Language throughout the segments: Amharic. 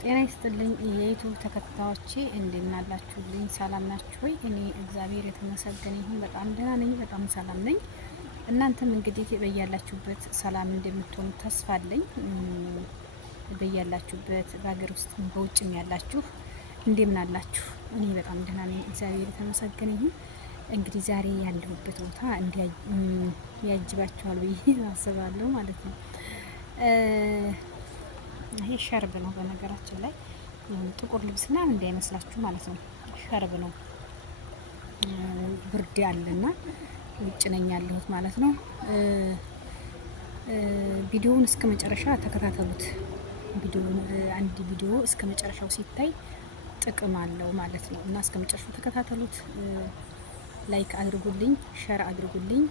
ጤና ይስጥልኝ የዩቲዩብ ተከታታዮቼ እንደምን አላችሁልኝ? ሰላም ናችሁ ወይ? እኔ እግዚአብሔር የተመሰገነ ይሁን በጣም ደህና ነኝ፣ በጣም ሰላም ነኝ። እናንተም እንግዲህ በያላችሁበት ሰላም እንደምትሆኑ ተስፋ አለኝ። በያላችሁበት በሀገር ውስጥ በውጭም ያላችሁ እንደምን አላችሁ? እኔ በጣም ደህና ነኝ፣ እግዚአብሔር የተመሰገነ ይሁን። እንግዲህ ዛሬ ያለሁበት ቦታ ያጅባችኋል ብዬ አስባለሁ ማለት ነው። ይሄ ሸርብ ነው በነገራችን ላይ ጥቁር ልብስና እንዳይመስላችሁ ማለት ነው። ሸርብ ነው። ብርድ ያለና ውጭ ነኝ ያለሁት ማለት ነው። ቪዲዮውን እስከ መጨረሻ ተከታተሉት። አንድ ቪዲዮ እስከ መጨረሻው ሲታይ ጥቅም አለው ማለት ነው እና እስከ መጨረሻው ተከታተሉት። ላይክ አድርጉልኝ፣ ሸር አድርጉልኝ፣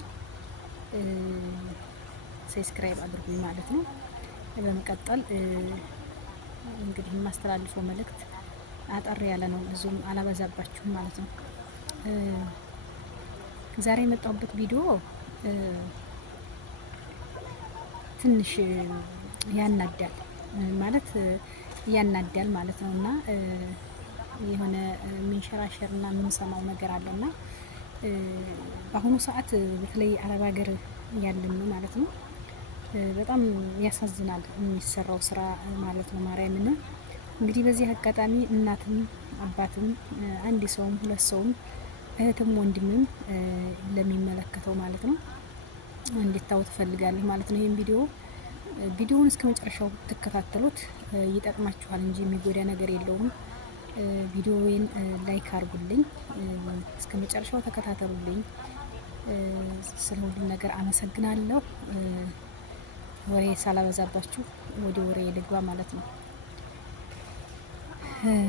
ሰብስክራይብ አድርጉልኝ ማለት ነው። በመቀጠል እንግዲህ የማስተላልፈው መልእክት አጠር ያለ ነው፣ ብዙም አላበዛባችሁም ማለት ነው። ዛሬ የመጣሁበት ቪዲዮ ትንሽ ያናዳል ማለት ነው እና የሆነ የሚንሸራሸርና የምንሰማው ነገር አለና በአሁኑ ሰዓት በተለይ አረብ ሀገር ያለን ማለት ነው በጣም ያሳዝናል የሚሰራው ስራ ማለት ነው። ማርያምን እንግዲህ በዚህ አጋጣሚ እናትም አባትም አንድ ሰውም ሁለት ሰውም እህትም ወንድምም ለሚመለከተው ማለት ነው እንድታው ትፈልጋለሁ ማለት ነው። ይሄን ቪዲዮውን እስከ መጨረሻው ትከታተሉት ይጠቅማችኋል እንጂ የሚጎዳ ነገር የለውም። ቪዲዮውን ላይክ አድርጉልኝ፣ እስከ መጨረሻው ተከታተሉልኝ። ስለ ሁሉ ነገር አመሰግናለሁ። ወሬ ሳላበዛባችሁ ወደ ወሬ ልግባ ማለት ነው።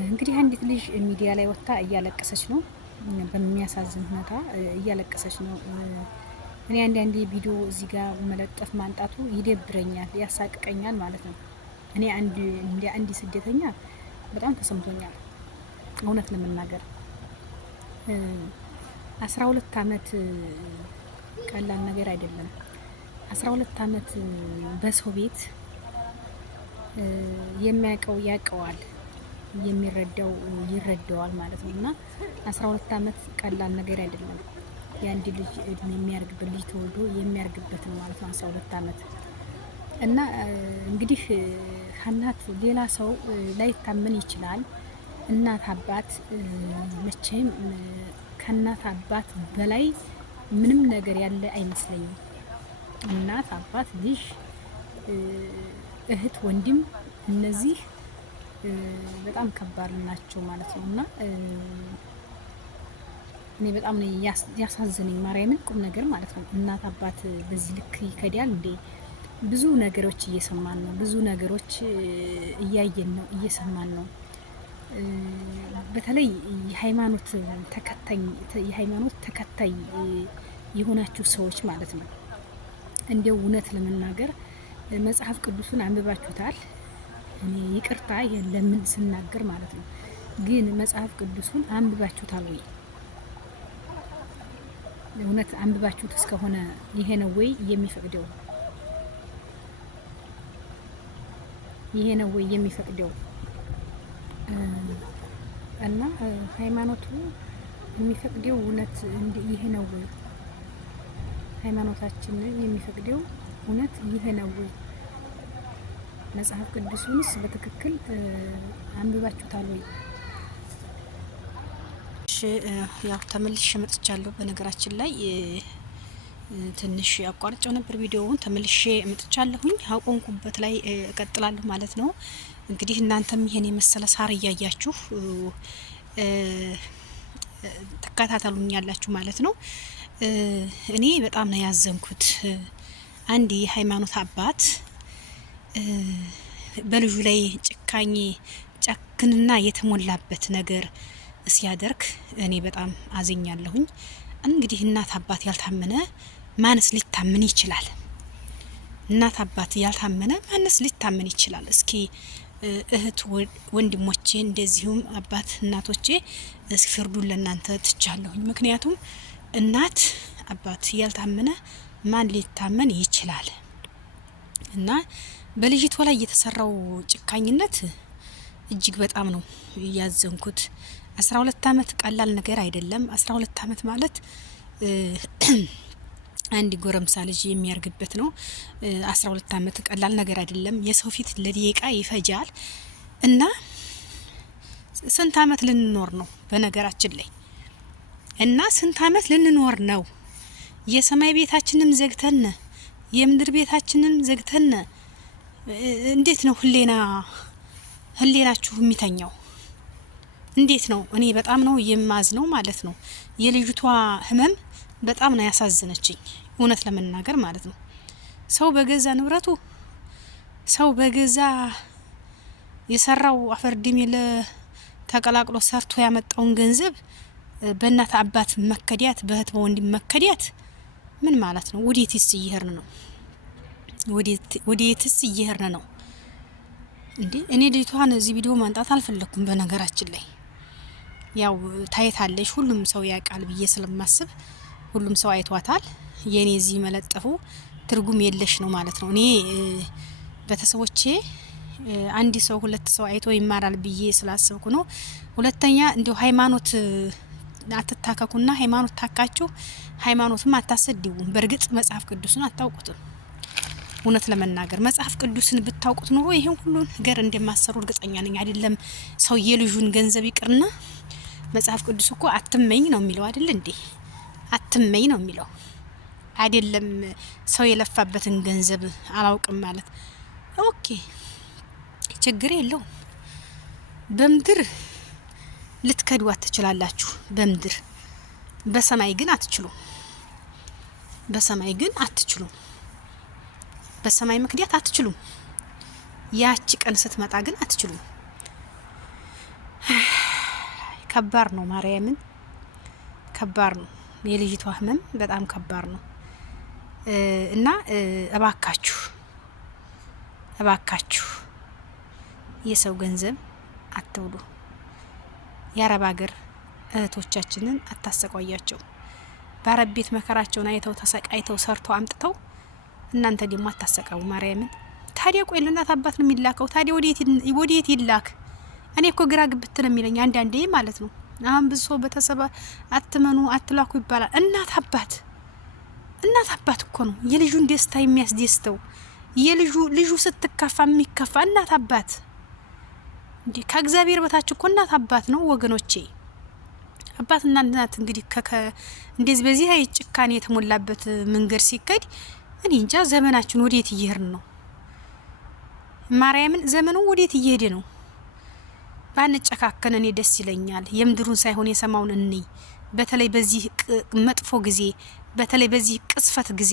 እንግዲህ አንዲት ልጅ ሚዲያ ላይ ወጥታ እያለቀሰች ነው። በሚያሳዝን ሁኔታ እያለቀሰች ነው። እኔ አንዳንዴ ቪዲዮ እዚህ ጋር መለጠፍ ማንጣቱ ይደብረኛል፣ ያሳቅቀኛል ማለት ነው። እኔ እንደ አንድ ስደተኛ በጣም ተሰምቶኛል እውነት ለመናገር 12 አመት ቀላል ነገር አይደለም። 12 አመት በሰው ቤት የሚያውቀው ያውቀዋል፣ የሚረዳው ይረዳዋል ማለት ነው እና 12 አመት ቀላል ነገር አይደለም። የአንድ ልጅ እድሜ የሚያርግበት ልጅ ተወልዶ የሚያርግበት ነው ማለት ነው 12 አመት እና እንግዲህ እናት ሌላ ሰው ላይታመን ይችላል። እናት አባት መቼም ከእናት አባት በላይ ምንም ነገር ያለ አይመስለኝም። እናት አባት ልጅ እህት ወንድም እነዚህ በጣም ከባድ ናቸው ማለት ነው እና እኔ በጣም ነው ያሳዝነኝ ማርያምን ቁም ነገር ማለት ነው። እናት አባት በዚህ ልክ ይከዳል እንዴ? ብዙ ነገሮች እየሰማን ነው፣ ብዙ ነገሮች እያየን ነው፣ እየሰማን ነው። በተለይ የሃይማኖት ተከታይ የሆናችሁ ሰዎች ማለት ነው እንደው እውነት ለመናገር መጽሐፍ ቅዱስን አንብባችሁታል? እኔ ይቅርታ ይሄን ለምን ስናገር ማለት ነው፣ ግን መጽሐፍ ቅዱስን አንብባችሁታል ወይ? እውነት አንብባችሁት እስከሆነ ይሄ ነው ወይ የሚፈቅደው? ይሄ ነው ወይ የሚፈቅደው? እና ሃይማኖቱ የሚፈቅደው እውነት ይሄ ነው ወይ? ሃይማኖታችን የሚፈቅደው እውነት ይሄ ነው ወይ? መጽሐፍ ቅዱስንስ በትክክል አንብባችሁታል ወይ? ያው ተመልሼ መጥቻለሁ። በነገራችን ላይ ትንሽ አቋርጬው ነበር ቪዲዮውን፣ ተመልሼ መጥቻለሁኝ። አቆንኩበት ላይ እቀጥላለሁ ማለት ነው። እንግዲህ እናንተም ይሄን የመሰለ ሳር እያያችሁ ትከታተሉኛላችሁ ማለት ነው። እኔ በጣም ነው ያዘንኩት። አንድ የሃይማኖት አባት በልጁ ላይ ጨክንና የተሞላበት ነገር ሲያደርግ እኔ በጣም አዝኛለሁኝ። እንግዲህ እናት አባት ያልታመነ ማንስ ሊታመን ይችላል? እናት አባት ያልታመነ ማንስ ሊታመን ይችላል? እስኪ እህት ወንድሞቼ፣ እንደዚሁም አባት እናቶቼ እስኪ ፍርዱን ለእናንተ ትቻለሁኝ። ምክንያቱም እናት አባት ያልታመነ ማን ሊታመን ይችላል? እና በልጅቷ ላይ የተሰራው ጭካኝነት እጅግ በጣም ነው ያዘንኩት። 12 አመት ቀላል ነገር አይደለም። 12 አመት ማለት አንድ ጎረምሳ ልጅ የሚያርግበት ነው። 12 አመት ቀላል ነገር አይደለም። የሰው ፊት ለደቂቃ ይፈጃል እና ስንት አመት ልንኖር ነው በነገራችን ላይ እና ስንት አመት ልንኖር ነው? የሰማይ ቤታችንን ዘግተን የምድር ቤታችንን ዘግተን እንዴት ነው ህሌናችሁ የሚተኛው? እንዴት ነው? እኔ በጣም ነው የማዝነው ማለት ነው። የልጅቷ ህመም በጣም ነው ያሳዝነችኝ እውነት ለመናገር ማለት ነው። ሰው በገዛ ንብረቱ ሰው በገዛ የሰራው አፈርድሜ ተቀላቅሎ ሰርቶ ያመጣውን ገንዘብ በእናት አባት መከዲያት፣ በእህት በወንድም መከዲያት ምን ማለት ነው? ወዴትስ እየሄድን ነው? ወዴትስ እየሄድን ነው እንዴ? እኔ ልጅቷን እዚህ ቪዲዮ ማንጣት አልፈለኩም በነገራችን ላይ ያው ታይታለሽ፣ ሁሉም ሰው ያውቃል ብዬ ስለማስብ ሁሉም ሰው አይቷታል። የኔ እዚህ መለጠፉ ትርጉም የለሽ ነው ማለት ነው። እኔ ቤተሰቦቼ አንድ ሰው ሁለት ሰው አይቶ ይማራል ብዬ ስላሰብኩ ነው። ሁለተኛ እንዲሁ ሃይማኖት አትታከኩና ሃይማኖት ታካችሁ ሃይማኖትም አታሰድቡም። በእርግጥ መጽሐፍ ቅዱስን አታውቁትም። እውነት ለመናገር መጽሐፍ ቅዱስን ብታውቁት ኑሮ ይሄን ሁሉ ነገር እንደማሰሩ እርግጠኛ ነኝ። አይደለም ሰው የልጁን ገንዘብ ይቅርና መጽሐፍ ቅዱስ እኮ አትመኝ ነው የሚለው አይደል እንዴ? አትመኝ ነው የሚለው አይደለም። ሰው የለፋበትን ገንዘብ አላውቅም ማለት ኦኬ፣ ችግር የለውም። በምድር ልትከዷት ትችላላችሁ፣ በምድር በሰማይ ግን አትችሉም። በሰማይ ግን አትችሉም። በሰማይ ምክንያት አትችሉም። ያቺ ቀን ስትመጣ ግን አትችሉም። ከባድ ነው፣ ማርያምን ከባድ ነው። የልጅቷ ህመም በጣም ከባድ ነው እና እባካችሁ የሰው ገንዘብ አትብሉ። የአረብ ሀገር እህቶቻችንን አታሰቃያቸው። በአረብ ቤት መከራቸውን አይተው ተሰቃይተው ሰርተው አምጥተው እናንተ ደግሞ አታሰቃው ማርያምን። ታዲያ ቆይ ለእናት አባት ነው የሚላከው? ታዲያ ወዴት ይላክ? እኔ እኮ ግራ ግብት ነው የሚለኝ አንዳንዴ ማለት ነው። አሁን ብዙ ሰው ቤተሰብ አትመኑ አትላኩ ይባላል። እናት አባት እኮ ነው የልጁን ደስታ የሚያስደስተው። ልጁ ስትከፋ የሚከፋ እናት አባት እንዴ! ከእግዚአብሔር በታች እኮ እናት አባት ነው ወገኖቼ። አባትና እናት እንግዲህ እንደዚህ በዚህ አይ ጭካኔ የተሞላበት መንገድ ሲከድ እኔ እንጃ ዘመናችን ወዴት እየሄድን ነው? ማርያምን ዘመኑ ወዴት እየሄደ ነው? ባንጨካከን እኔ ደስ ይለኛል። የምድሩን ሳይሆን የሰማውን እኔ በተለይ በዚህ መጥፎ ጊዜ፣ በተለይ በዚህ ቅስፈት ጊዜ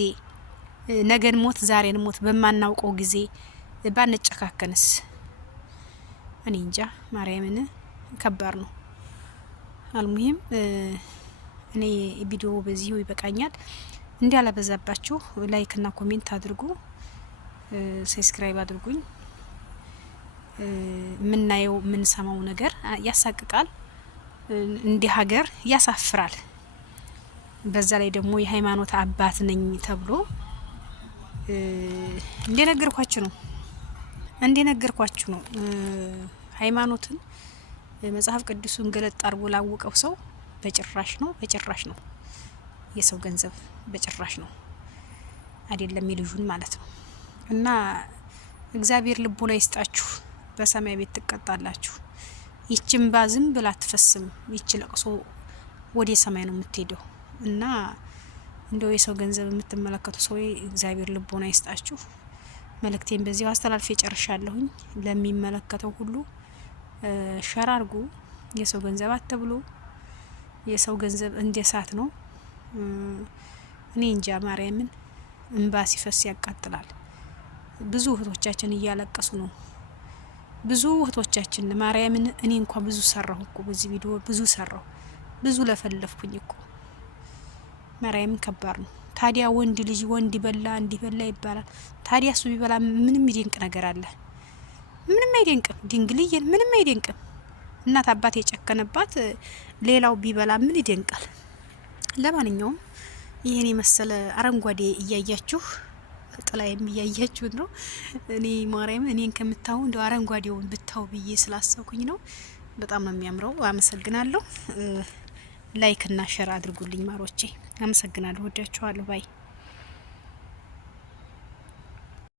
ነገን ሞት ዛሬን ሞት በማናውቀው ጊዜ ባንጨካከንስ? እኔ እንጃ ማርያምን ከባድ ነው። አልሙሂም እኔ ቪዲዮ በዚሁ ይበቃኛል። እንዲያለበዛባችሁ ላይክ እና ኮሜንት አድርጉ፣ ሰብስክራይብ አድርጉኝ። ምናየው ምንሰማው ነገር ያሳቅቃል፣ እንደ ሀገር ያሳፍራል። በዛ ላይ ደግሞ የሃይማኖት አባት ነኝ ተብሎ እንደነገርኳችሁ ነው ሃይማኖትን መጽሐፍ ቅዱስን ገለጥ አድርጎ ላወቀው ሰው በጭራሽ ነው የሰው ገንዘብ በጭራሽ ነው አይደለም የልጁን ማለት ነው። እና እግዚአብሔር ልቦና ይስጣችሁ፣ በሰማይ ቤት ትቀጣላችሁ። ይችን ባዝም ብላ አትፈስም፣ ይች ለቅሶ ወደ ሰማይ ነው የምትሄደው። እና እንደው የሰው ገንዘብ የምትመለከቱ ሰው እግዚአብሔር ልቦና ይስጣችሁ። መልእክቴን በዚሁ አስተላልፌ ጨርሻለሁኝ። ለሚመለከተው ሁሉ ሸር አድርጉ። የሰው ገንዘብ አትብሉ። የሰው ገንዘብ እንደ እሳት ነው። እኔ እንጃ ማርያምን እንባ ሲፈስ ያቃጥላል። ብዙ እህቶቻችን እያለቀሱ ነው። ብዙ እህቶቻችን ማርያምን እኔ እንኳን ብዙ ሰራሁ እኮ በዚህ ቪዲዮ ብዙ ለፈለፍኩኝ እኮ ማርያምን ከባድ ነው። ታዲያ ወንድ ልጅ ወንድ በላ እንዲበላ ይባላል። ታዲያ እሱ ቢበላ ምንም ይደንቅ ነገር አለ? ምንም አይደንቅም። ድንግልዬን ምንም አይደንቅም። እናት አባት የጨከነባት ሌላው ቢበላ ምን ይደንቃል? ለማንኛውም ይሄን የመሰለ አረንጓዴ እያያችሁ ጥላ የሚያያችሁን ነው። እኔ ማርያም እኔን ከምታው እንደው አረንጓዴውን ብታው ብዬ ስላሰብኩኝ ነው። በጣም ነው የሚያምረው። አመሰግናለሁ። ላይክ እና ሼር አድርጉልኝ ማሮቼ። አመሰግናለሁ። ወዳችኋለሁ። ባይ